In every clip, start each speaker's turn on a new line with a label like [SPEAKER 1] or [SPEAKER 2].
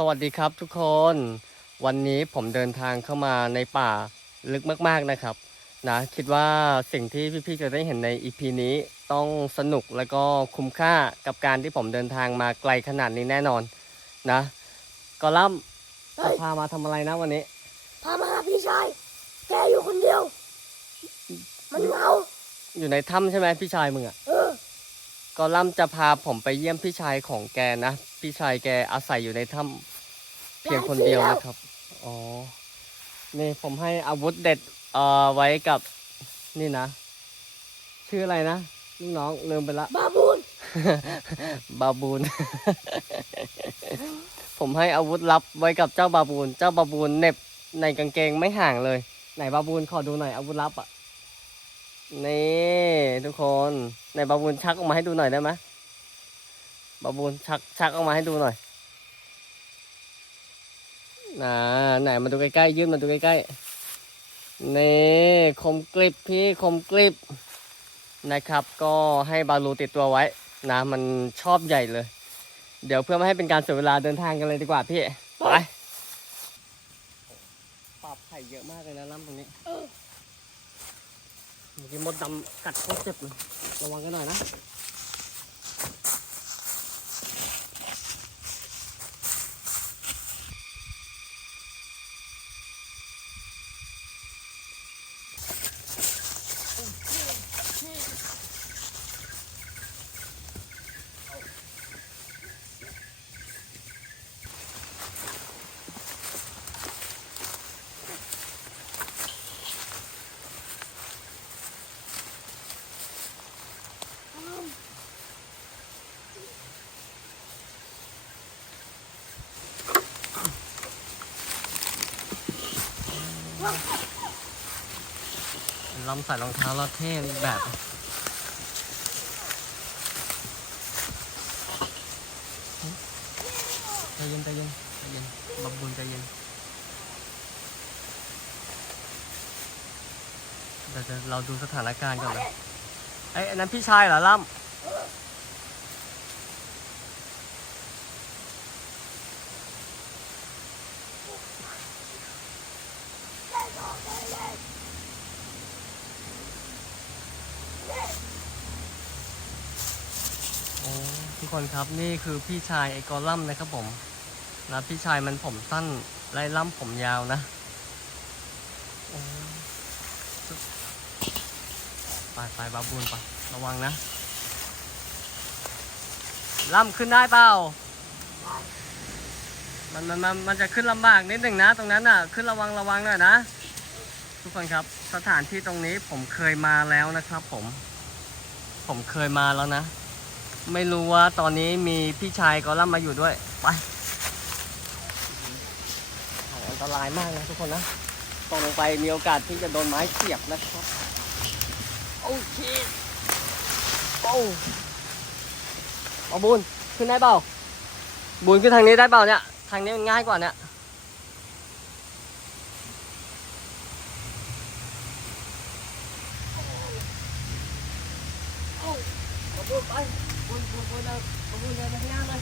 [SPEAKER 1] สวัสดีครับทุกคน วันนี้ผมเดินทางเข้ามาในป่าลึกมากๆนะครับ นะคิดว่าสิ่งที่พี่ๆจะได้เห็นใน EP นี้ต้องสนุกแล้วก็คุ้มค่ากับการที่ผมเดินทางมาไกลขนาดนี้แน่นอนนะกอลัมน์
[SPEAKER 2] เฮ้
[SPEAKER 1] จะ
[SPEAKER 2] ย
[SPEAKER 1] พามาทำอะไรนะวันนี้
[SPEAKER 2] พามาหาพี่ชาย แกอยู่คนเดียว มันเหงา
[SPEAKER 1] อยู่ในถ้ำใช่ไหมพี่ชายมึงอะ
[SPEAKER 2] เออ
[SPEAKER 1] กอลัมน์จะพาผมไปเยี่ยมพี่ชายของแกนะ พี่ชายแกอาศัยอยู่ในถ้ำเพียงคนเดียวนะครับ อ๋อ นี่ผมให้อาวุธเด็ดเอ่อไว้กับนี่นะ ชื่ออะไรนะลูกน้องลืมไปละ
[SPEAKER 2] บาบูน
[SPEAKER 1] บาบูน ผมให้อาวุธลับไว้กับเจ้าบาบูน เจ้าบาบูนเหน็บในกางเกงไม่ห่างเลย ไหนบาบูนขอดูหน่อยอาวุธลับอะ นี่ ทุกคน ไหนบาบูนชักออกมาให้ดูหน่อยได้ไหม บาบูนชักชักออกมาให้ดูหน่อยนะไหนมาดูใกล้ๆยื่นมาดูใกล้ๆนี่คมกริบพี่คมกริบนะครับ ก็ให้บาลูติดตัวไว้นะมันชอบใหญ่เลย เดี๋ยวเพื่อไม่ให้เป็นการเสียเวลาเดินทางกันเลยดีกว่าพี่ไปปรับไข่เยอะมากเลยนะล่ำตรงนี้
[SPEAKER 2] เออ
[SPEAKER 1] เมื่อกี้มดดำกัดโคตรเจ็บเลยระวังกันหน่อยนะ ลำใส่รองเท้าแล้วเท่อีกแบบใจเย็นใจเย็นใจเย็นบับบุญใจเย็นเดี๋ยวเราดูสถานการณ์ก่อนเลยไอ้นนั้นพี่ชายเหรอล่ำ กคนครับนี่คือพี่ชายไอ้กอลัมนะครับผมนะพี่ชายมันผมสั้นไล่ล่ำผมยาวนะโอ้ไปไปบาบูนไประวังนะ ล่ำขึ้นได้เปล่า มันมันมันมันจะขึ้นลำบากนิดหนึ่งนะ ตรงนั้นอะ ขึ้นระวังระวังหน่อยนะ ทุกคนครับสถานที่ตรงนี้ผมเคยมาแล้วนะครับผม ผมเคยมาแล้วนะ ไม่รู้ว่าตอนนี้มีพี่ชายกอลัมมาอยู่ด้วย ไปอันตรายมากนะทุกคนนะตกลงไปมีโอกาสที่จะโดนไม้เสียบนะครับ โอ้ชิตโอ้เอาบุญขึ้นได้เปล่าบุญขึ้นทางนี้ได้เปล่าเนี่ย ทางนี้มันง่ายกว่าเนี่ย เอาบุญไปบุญบุญบุญเดินบุญเดินไปข้างหน้าเลย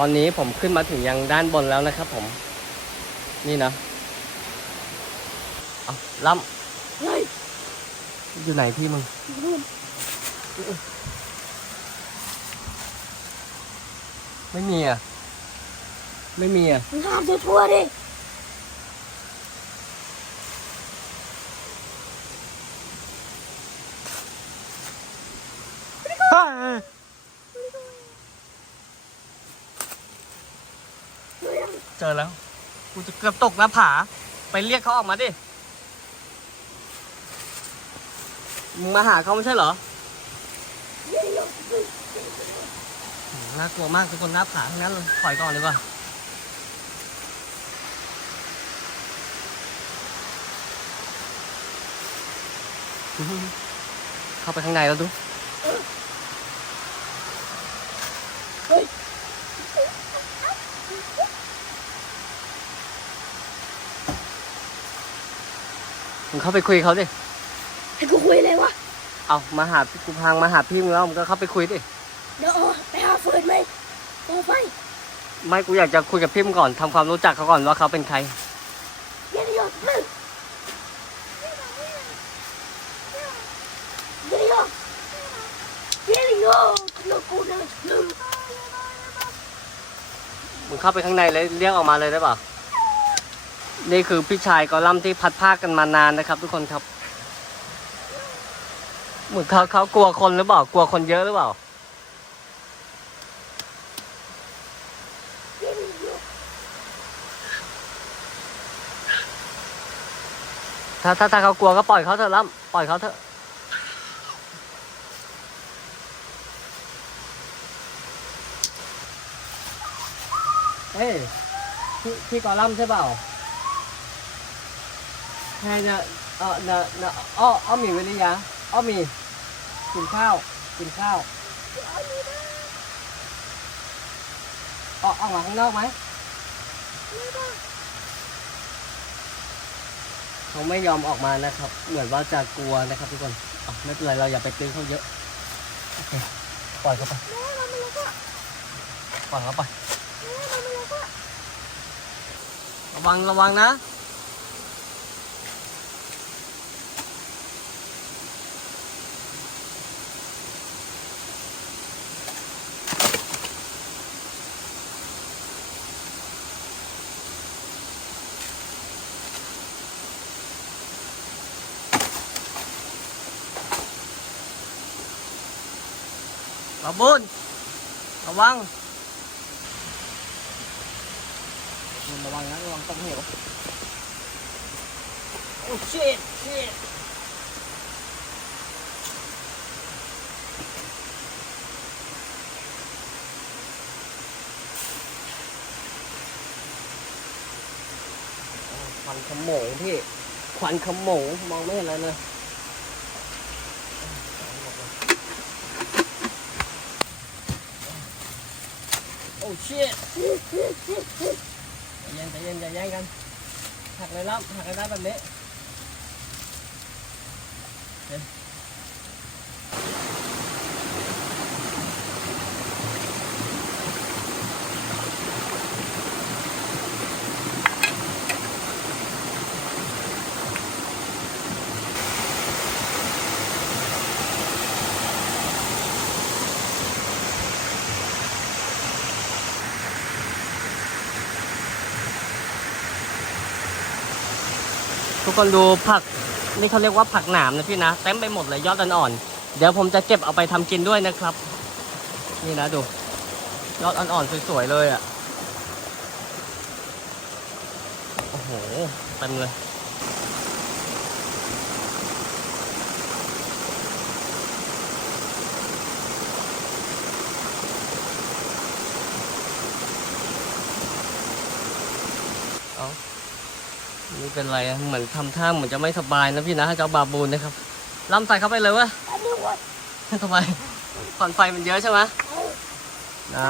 [SPEAKER 1] ตอนนี้ผมขึ้นมาถึงยังด้านบนแล้วนะครับผม นี่นะเอาล้
[SPEAKER 2] เฮ้ยำ
[SPEAKER 1] อยู่ไหนพี่มึง
[SPEAKER 2] นู่น
[SPEAKER 1] ไม่มีอะ ไม่มีอะ
[SPEAKER 2] มึงหาเจอทั่วดิ
[SPEAKER 1] เจอแล้ว กูจะเกือบตกหน้าผา ไปเรียกเขาออกมาดิ มึงมาหาเขาไม่ใช่เหรอน่ากลัวมากทุกคนหน้าผาทั้งนั้นเลยถอยก่อนดีกว่าเข้าไปข้างในแล้วดู มึงเข้าไปคุยกับเขาดิ
[SPEAKER 2] ให้กูคุยเลยวะ
[SPEAKER 1] เอามาหาพี่กูพังมาหาพี่มึงแล้วมึงก็เข้าไปคุยดิ
[SPEAKER 2] เดี๋ยวเอาไปหาฟืนไหมโอ้ไฟ
[SPEAKER 1] ไม่กูอยากจะคุยกับพี่มึงก่อนทำความรู้จักเขาก่อนว่าเขาเป็นใคร
[SPEAKER 2] เดี๋ยวเดี๋ยวมึงเดี๋ยวเดี๋ยวเดี๋ยวเดี๋ยวเดี๋ยวกูนะมึง
[SPEAKER 1] มึงเข้าไปข้างในเลยเรียกออกมาเลยได้ป่ะ นี่คือพี่ชายกอลัมที่พัดภาคกันมานานนะครับ ทุกคนครับ เหมือนเขาเขากลัวคนหรือเปล่ากลัวคนเยอะหรือเปล่าถ้าถ้าถ้าเขากลัวก็ปล่อยเขาเถอะล่ำปล่อยเขาเถอะเอ้ยพี่พี่กอลัมใช่เปล่า ใช่เนี่ยเออเนอะเนอะอ้ออ้อมีวิริยะอ้อมีกินข้าวกินข้าวออกออกมาข้างนอกไหมเขาไม่ยอมออกมานะครับ เหมือนว่าจะกลัวนะครับทุกคนอไม่เป็นไรเราอย่าไปตื้อเขาเยอะโอเคปล่อยเขาไปปล่อยเขาไประวังระวังนะ ระบุนระวังระวังนะระวังต้องเหวโอ้ชิตชิตควันขโมงพี่ ควันขโมงมองไม่เห็นอะไรเลย อ้ชิตใจเย็นใจเย็นอย่าแย่งกันหักเลยล่ำหักเลยได้แบบนี้ คนดูผักนี่เขาเรียกว่าผักหนามนะพี่นะเต็มไปหมดเลยยอดอ่อนๆเดี๋ยวผมจะเก็บเอาไปทำกินด้วยนะครับ นี่นะดูยอดอ่อนๆสวยๆเลยอะโอ้โหเต็มเลย นี่เป็นไรอะเหมือนทำท่าเหมือนจะไม่สบายนะพี่นะเจ้าบาบูนนะครับล่ำใส่เข้าไปเลยวะทำไมควันไฟมันเยอะใช่ไหมนะ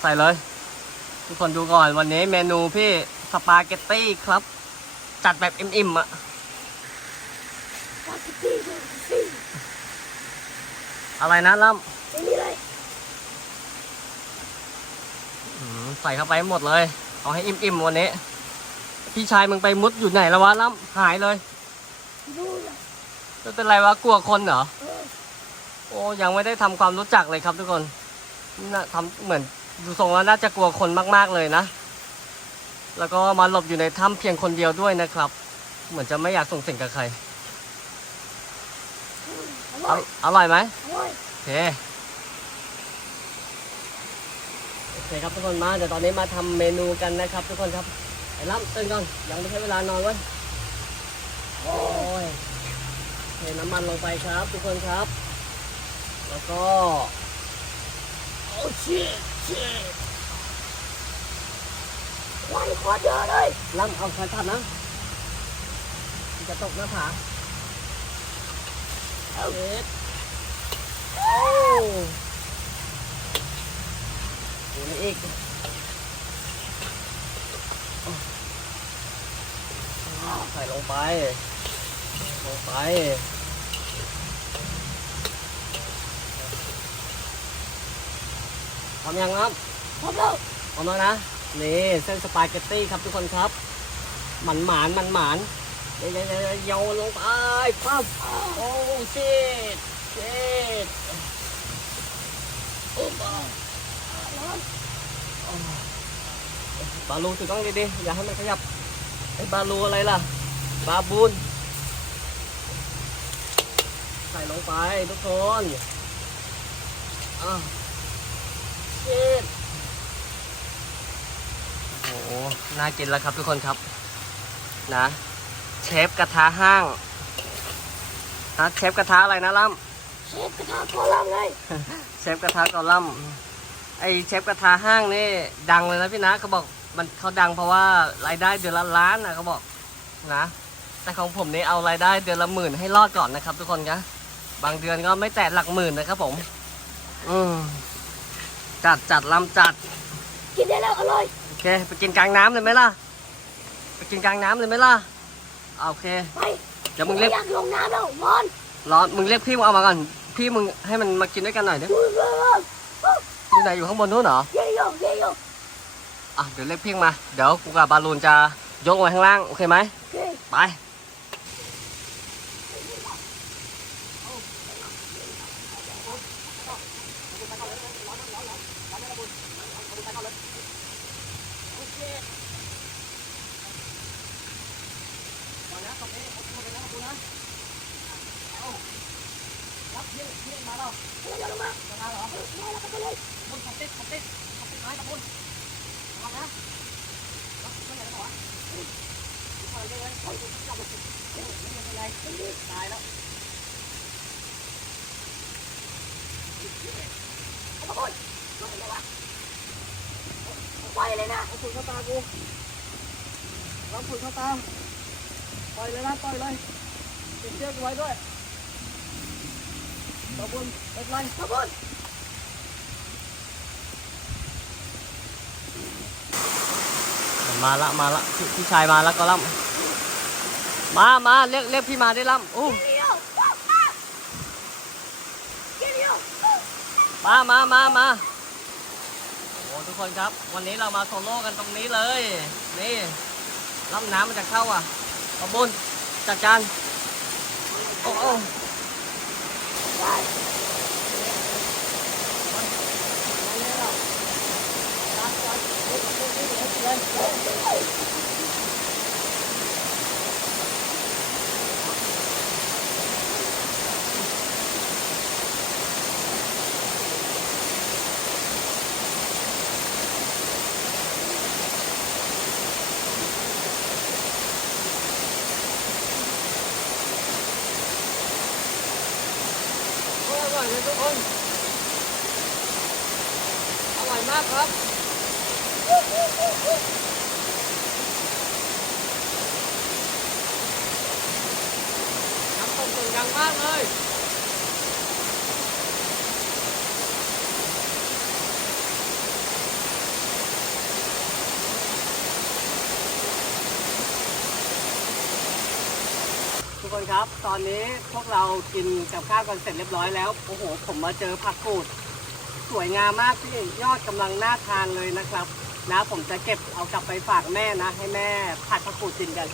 [SPEAKER 1] ใส่เลย ทุกคนดูก่อนวันนี้เมนูพี่สปาเกตตี้ครับ จัดแบบอิ่มๆอะ
[SPEAKER 2] ปาเกตตี้เลยสิ
[SPEAKER 1] อะไรนะล่ำใส่เข้าไปหมดเลย เอาให้อิ่มๆวันนี้ พี่ชายมึงไปมุดอยู่ไหนแล้ววะล่ำหายเลย
[SPEAKER 2] ดูนะ
[SPEAKER 1] ไม่เป็นไรวะกลัวคนเหรอ
[SPEAKER 2] เออ
[SPEAKER 1] โอ้ยังไม่ได้ทำความรู้จักเลยครับทุกคนน่าทำเหมือนดูทรงแล้วน่าจะกลัวคนมาก ๆเลยนะ แล้วก็มาหลบอยู่ในถ้ำเพียงคนเดียวด้วยนะครับ เหมือนจะไม่อยากส่งเสิ่งกับใคร
[SPEAKER 2] อร่
[SPEAKER 1] อ
[SPEAKER 2] อย
[SPEAKER 1] อร่อยไหม
[SPEAKER 2] อร่อย
[SPEAKER 1] โอเคโอเคครับทุกคนมาเดี๋ยวตอนนี้มาทำเมนูกันนะครับ ทุกคนครับ ไอ้ล้ำตื่นก่อน ยังไม่ใช่เวลานอนเว้ย โอ้ยเทน้ำมันลงไปครับทุกคนครับ แล้วก็
[SPEAKER 2] โอ้ชิตชิตควันโคตรเยอะเลย
[SPEAKER 1] ล้ำเอาใช้ทัดนะมันจะตกหน้าผาเอาเอ็ดโอ้ดูนี่อีก ใส่ลงไป ลงไปทำยังครับ
[SPEAKER 2] พร้อมแล้ว
[SPEAKER 1] พร้อมแล้วนะ นี่เส้นสปาเกตตี้ครับทุกคนครับ หมันหมานหมันหมานเดี๋ยวเดี๋ยวเดี๋ยวโยนลงไปปั๊บโอ้ชิดชิดโอ้บา
[SPEAKER 2] ร้อน
[SPEAKER 1] บาลูถือต้องดีๆอย่าให้มันขยับไอ้บาลูอะไรล่ะ บาบูน ใส่ลงไปทุกคนอ้าวชิดโอ้โห น่ากินแล้วครับทุกคนครับ นะ เชฟกระทะห้างฮะเชฟกระทะอะไรนะล่ำ
[SPEAKER 2] เชฟกระทะคอลัมน์เลย
[SPEAKER 1] เชฟกระทะกอลัมน์ไอเชฟกระทะห้างนี่ดังเลยนะพี่นะเขาบอก มันเขาดังเพราะว่ารายได้เดือนละล้านนะเขาบอกนะ แต่ของผมนี่เอารายได้เดือนละหมื่นให้รอดก่อนนะครับ ทุกคนนะบางเดือนก็ไม่แตะหลักหมื่นนะครับ ผม อืมจัดจัดลำจัด
[SPEAKER 2] กินได้แล้วอร่อย
[SPEAKER 1] โอเค ไปกินกลางน้ำเลยไหมล่ะ ไปกินกลางน้ำเลยไหมล่ะอ่าโอเค
[SPEAKER 2] ไป
[SPEAKER 1] เดี๋ยวมึงเรียก
[SPEAKER 2] อยากลงน้ำแล้วร้อน
[SPEAKER 1] ร้อนมึงเรียกพี่มึงเอามาก่อน พี่มึงให้มันมากินด้วยกันหน่อยเด้อ
[SPEAKER 2] ร้อนร้อนร้อน
[SPEAKER 1] อยู่ไหนอยู่ข้างบนนู้นเหรอ
[SPEAKER 2] เยี่ยโยเยี่ยโย
[SPEAKER 1] อะเดี๋ยวเรียกพี่มา เดี๋ยวกูกับบาลูนจะยกลงไปข้างล่าง โอเคไหม
[SPEAKER 2] โอเค
[SPEAKER 1] ไป
[SPEAKER 2] เยี่ยลงมามาเหรอเออมาแล้วก็ไปเลย
[SPEAKER 1] ตายแล้ว
[SPEAKER 2] เอามาคนมาเลยวะ ไปเลยนะ
[SPEAKER 1] เอาฝุ่นเข้าตากูเอาฝุ่นเข้าตาปล่อยเลยนะปล่อยเลยติดเชือกไว้ด้วยตะบุญเป็นไร
[SPEAKER 2] ขอบคุณ
[SPEAKER 1] มาละมาละพี่พี่ชายมาแล้วก็ล่ำมามาเรียกเรียกพี่มาได้ล่ำโอ้มามามามา คนครับ วันนี้เรามาโซโล่กันตรงนี้เลย นี่ล่ำน้ำมันจะเข้าอะตะบุญจัดการโอ้โอ้
[SPEAKER 2] ได้
[SPEAKER 1] โอ้อร่อยเลยทุกคน อร่อยมากครับ น้ำตกเสียงดังมากเลยทุกคนครับ ตอนนี้พวกเรากินกับข้าวกันเสร็จเรียบร้อยแล้ว โอ้โห ผมมาเจอผักกูด สวยงามมากพี่ยอดกำลังน่าทานเลยนะครับ นะผมจะเก็บเอากลับไปฝากแม่นะ ให้แม่ผัดผักกูดกินกัน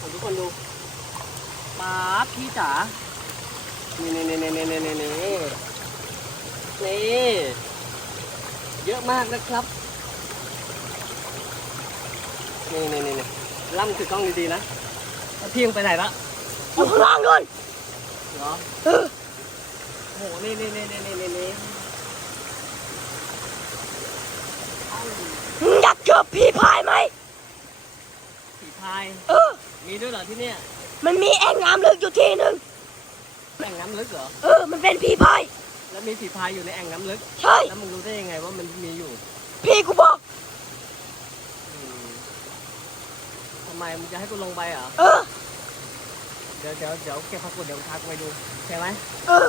[SPEAKER 1] ผมทุกคนดู ป๊าบพี่จ๋า นี่นี่นี่นี่นี่นี่นี่นี่เยอะมากนะครับ นี่นี่นี่นี่ล่ำถือกล้องดีๆนะแล้วพี่ยังไปไหนละ
[SPEAKER 2] อยู่ข้างล่างก่อน
[SPEAKER 1] เหรอ
[SPEAKER 2] เออ
[SPEAKER 1] โหนี่นี่นี่นี่นี่นี่นี่
[SPEAKER 2] อยากเจอผีพายไหม
[SPEAKER 1] ผีพาย
[SPEAKER 2] เออ
[SPEAKER 1] มีด้วยเหรอที่เนี่ย
[SPEAKER 2] มันมีแอ่งน้ำลึกอยู่ที่หนึ่ง
[SPEAKER 1] แอ่งน้ำลึกเหรอ
[SPEAKER 2] เออ มันเป็นผีพาย
[SPEAKER 1] แล้วมีผีพายอยู่ในแอ่งน้ำลึก
[SPEAKER 2] ใช่
[SPEAKER 1] แล้วมึงรู้ได้ยังไงว่ามันมีอยู่
[SPEAKER 2] พี่กูบอก
[SPEAKER 1] อืมทำไมมึงจะให้กูลงไปเหรอ
[SPEAKER 2] เออ
[SPEAKER 1] เดี๋ยวเดี๋ยวเดี๋ยวเก็บผักกูดเดี๋ยวพากูไปดูใช่ไหม
[SPEAKER 2] เออ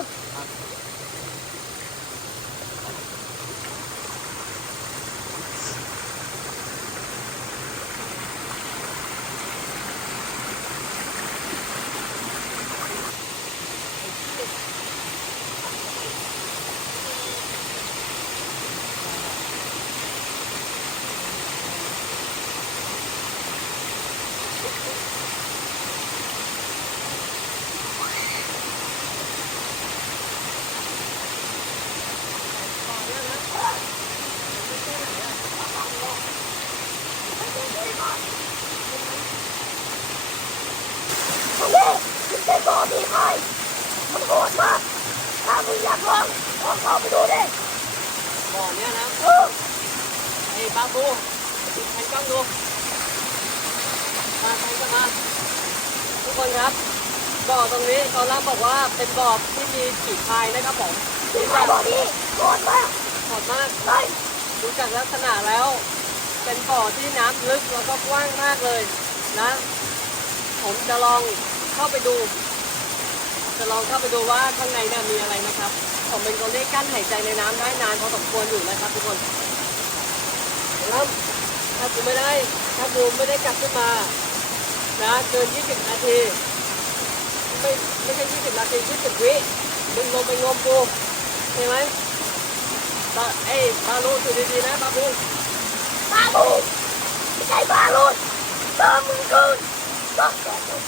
[SPEAKER 2] ตรงนี้ มันเป็นบ่อมีไฟมันโหดมากถ้ามึงอยากลองลองเข้าไปดูดิ
[SPEAKER 1] บ่อเนี้ยนะ
[SPEAKER 2] เออ
[SPEAKER 1] ไอ้บาบูติดแผ่นกล้องดูมาใครก็มาทุกคนครับบ่อตรงนี้เขาเล่าบอกว่าเป็นบ่อที่มีผีพายนะครับผม
[SPEAKER 2] มีไฟบ่อนี้โหดมาก
[SPEAKER 1] โหดมาก
[SPEAKER 2] เฮ้ย
[SPEAKER 1] ดูจากลักษณะแล้ว เป็นบ่อที่น้ำลึกแล้วก็กว้างมากเลยนะ ผมจะลองเข้าไปดู จะลองเข้าไปดูว่าข้างในเนี่ยมีอะไรนะครับ ผมเป็นคนที่กั้นหายใจในน้ำได้นานพอสมควรอยู่นะครับทุกคนแล้วถ้ากูไม่ได้ถ้ากูไม่ได้กลับขึ้นมานะเกิน 20 นาที ไม่ไม่ใช่ 20 นาที 20 วิมึงลงไปงมกูเห็นไหมบาเอ้ยบาลูสุดดีๆนะบาบู
[SPEAKER 2] บาบูไม่ใช่บาลูตามมึงคืนต้องเกิด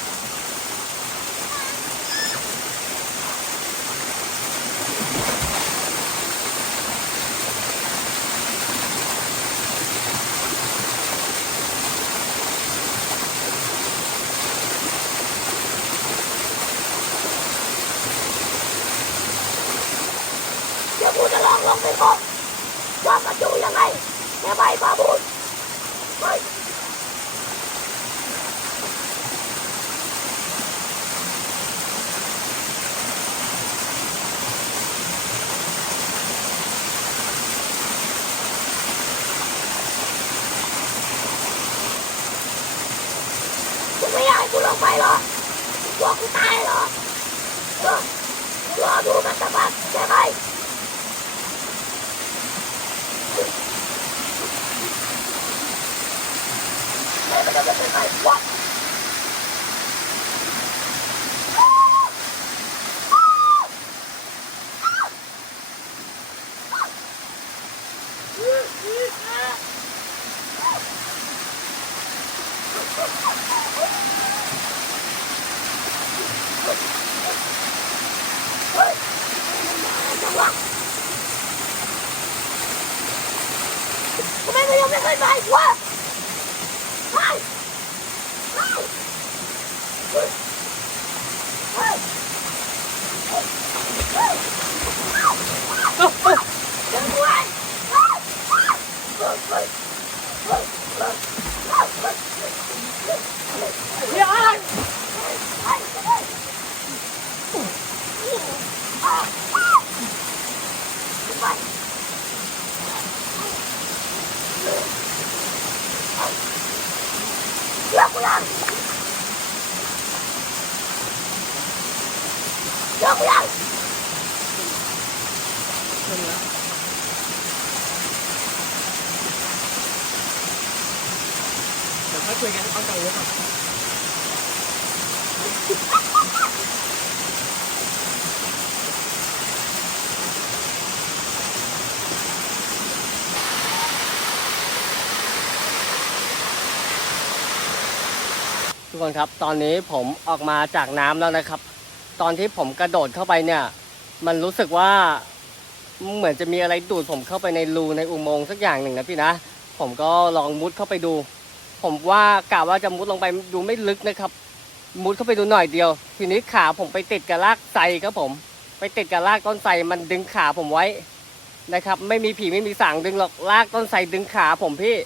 [SPEAKER 2] เดี๋ยวกูจะลองลง ไปก่อนว่ามันอยู่ยังไงแม่ใบบาบูนไปไม่อยากให้กูลงไปหรอมึงกลัวกูตายหรอเออรอดูมันสักพักใช่ไหม ไม่มันจะเป็นไงวะเฮ้ยจังหวะทำไมมึงยังไม่เคยไปวะไปไปเฮ้ยเฮ้ยเฮ้ยเฮ้ยยังไงเฮ้ยเฮ้ยเฮ้ยเฮ้ยเฮ้ยเฮ้ย
[SPEAKER 1] เดี๋ยวอะไร
[SPEAKER 2] เลิกกูยังเลิกกูยัง
[SPEAKER 1] เดี๋ยวค่อยคุยกันเอาใจไว้ก่อนทุกคนครับ ตอนนี้ผมออกมาจากน้ำแล้วนะครับ ตอนที่ผมกระโดดเข้าไปเนี่ย มันรู้สึกว่า เหมือนจะมีอะไรดูดผมเข้าไปในรูในอุโมงค์สักอย่างหนึ่งนะพี่นะ ผมก็ลองมุดเข้าไปดู ผมว่ากะว่าจะมุดลงไปดูไม่ลึกนะครับ มุดเข้าไปดูหน่อยเดียว ทีนี้ขาผมไปติดกับรากไทรครับผม ไปติดกับรากต้นไทรมันดึงขาผมไว้นะครับ ไม่มีผีไม่มีสางดึงหรอกรากต้นไทรดึงขาผมพี่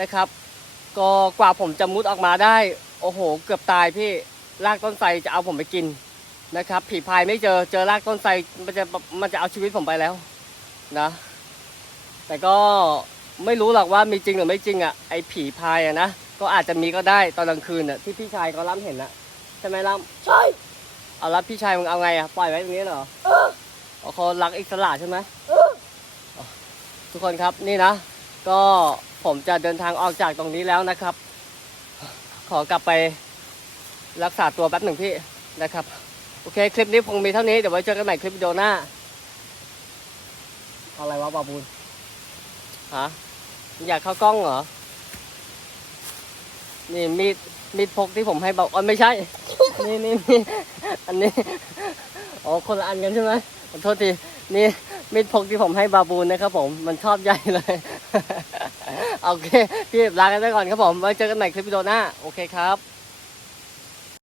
[SPEAKER 1] นะครับ ก็กว่าผมจะมุดออกมาได้ โอ้โห เกือบตายพี่รากต้นไทรจะเอาผมไปกิน นะครับผีพายไม่เจอเจอรากต้นไทรมันจะมันจะเอาชีวิตผมไปแล้วนะ แต่ก็ไม่รู้หรอกว่ามีจริงหรือไม่จริงอะไอ้ผีพายอะนะก็อาจจะมีก็ได้ตอนกลางคืนอะที่พี่ชายเขาล้ำเห็นอะใช่ไหมล้ำ
[SPEAKER 2] ใช่
[SPEAKER 1] เอาแล้วพี่ชายมึงเอาไงอะปล่อยไว้ตรงนี้เหรอ
[SPEAKER 2] เออ
[SPEAKER 1] เอาเขารักอิสระใช่ไหม
[SPEAKER 2] เออ
[SPEAKER 1] ทุกคนครับนี่นะ ก็ผมจะเดินทางออกจากตรงนี้แล้วนะครับ ขอกลับไปรักษาตัวแป๊บหนึ่งพี่นะครับ โอเค คลิปนี้คงมีเท่านี้ เดี๋ยวไว้เจอกันใหม่คลิปวิดีโอหน้าอาอะไรวะบาบูนฮะอยากเข้ากล้องเหรอ นี่มีดมีดพกที่ผมให้บาอ๋อไม่ใช่ นี่นี่นี่อันนี้ อ๋อคนละอันกันใช่ไหมขอโทษที นี่มีดพกที่ผมให้บาบูนนะครับผม มันชอบใหญ่เลย โอเค พี่ลากันไปก่อนครับผม ไว้เจอกันใหม่คลิปวิดีโอหน้า โอเคครับ